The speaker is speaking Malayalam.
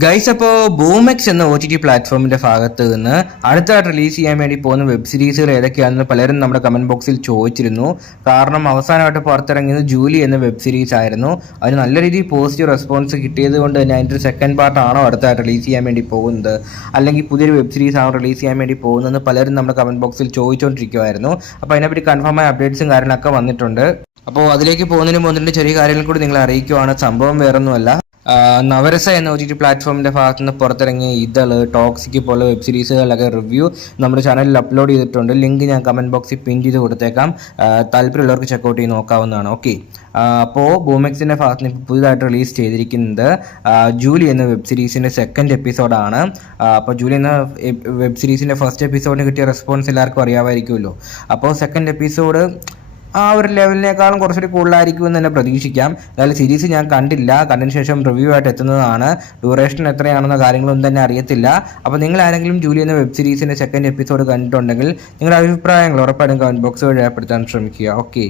ഗൈസ്, അപ്പോൾ ബൂമെക്സ് എന്ന OTT പ്ലാറ്റ്ഫോമിന്റെ ഭാഗത്ത് നിന്ന് അടുത്തായിട്ട് റിലീസ് ചെയ്യാൻ വേണ്ടി പോകുന്ന വെബ് സീരീസുകൾ ഏതൊക്കെയാണെന്ന് പലരും നമ്മുടെ കമന്റ് ബോക്സിൽ ചോദിച്ചിരുന്നു. കാരണം അവസാനമായിട്ട് പുറത്തിറങ്ങിയത് ജൂലി എന്ന വെബ് സീരീസ് ആയിരുന്നു. അതിന് നല്ല രീതിയിൽ പോസിറ്റീവ് റെസ്പോൺസ് കിട്ടിയത് കൊണ്ട് തന്നെ അതിൻ്റെ ഒരു സെക്കൻഡ് പാർട്ടാണോ അടുത്തായിട്ട് റിലീസ് ചെയ്യാൻ വേണ്ടി പോകുന്നത്, അല്ലെങ്കിൽ പുതിയൊരു വെബ് സീരീസ് ആണോ റിലീസ് ചെയ്യാൻ വേണ്ടി പോകുന്നതെന്ന് പലരും നമ്മുടെ കമന്റ് ബോക്സിൽ ചോദിച്ചുകൊണ്ടിരിക്കുമായിരുന്നു. അപ്പോൾ അതിനെപ്പറ്റി കൺഫേമായ അപ്ഡേറ്റ്സും കാര്യങ്ങളൊക്കെ വന്നിട്ടുണ്ട്. അപ്പോൾ അതിലേക്ക് പോകുന്നതിന് ചെറിയ കാര്യങ്ങൾ കൂടി നിങ്ങളെ അറിയിക്കുവാണ്. സംഭവം വേറൊന്നുമല്ല, നവരസ എന്ന OTT പ്ലാറ്റ്ഫോമിന്റെ ഭാഗത്ത് നിന്ന് പുറത്തിറങ്ങിയ ഇതള്, ടോക്സിക് പോലെ വെബ് സീരീസുകളിലൊക്കെ റിവ്യൂ നമ്മുടെ ചാനലിൽ അപ്ലോഡ് ചെയ്തിട്ടുണ്ട്. ലിങ്ക് ഞാൻ കമന്റ് ബോക്സിൽ പിൻ ചെയ്ത് കൊടുത്തേക്കാം. താല്പര്യമുള്ളവർക്ക് ചെക്കൗട്ട് ചെയ്ത് നോക്കാവുന്നതാണ്. ഓക്കെ, അപ്പോൾ ബൂമെക്സിന്റെ ഭാഗത്ത് നിന്ന് പുതുതായിട്ട് റിലീസ് ചെയ്തിരിക്കുന്നത് ജൂലി എന്ന വെബ് സീരീസിന്റെ സെക്കൻഡ് എപ്പിസോഡാണ്. അപ്പോൾ ജൂലി എന്ന വെബ് സീരീസിന്റെ ഫസ്റ്റ് എപ്പിസോഡിന് കിട്ടിയ റെസ്പോൺസ് എല്ലാവർക്കും അറിയാമായിരിക്കുമല്ലോ. അപ്പോൾ സെക്കൻഡ് എപ്പിസോഡ് ആ ഒരു ലെവലിനേക്കാളും കുറച്ചുകൂടി കൂടുതലായിരിക്കും എന്ന് തന്നെ പ്രതീക്ഷിക്കാം. അതായത് സീരീസ് ഞാൻ കണ്ടില്ല, കണ്ടതിന് ശേഷം റിവ്യൂ ആയിട്ട് എത്തുന്നതാണ്. ഡ്യൂറേഷൻ എത്രയാണെന്ന കാര്യങ്ങളൊന്നും തന്നെ അറിയത്തില്ല. അപ്പോൾ നിങ്ങൾ ആരെങ്കിലും ജൂലി എന്ന വെബ് സീരീസിൻ്റെ സെക്കൻഡ് എപ്പിസോഡ് കണ്ടിട്ടുണ്ടെങ്കിൽ നിങ്ങളുടെ അഭിപ്രായങ്ങൾ ഉറപ്പായിട്ടും കമന്റ് ബോക്സ് വഴി രേഖപ്പെടുത്താൻ ശ്രമിക്കുക. ഓക്കെ.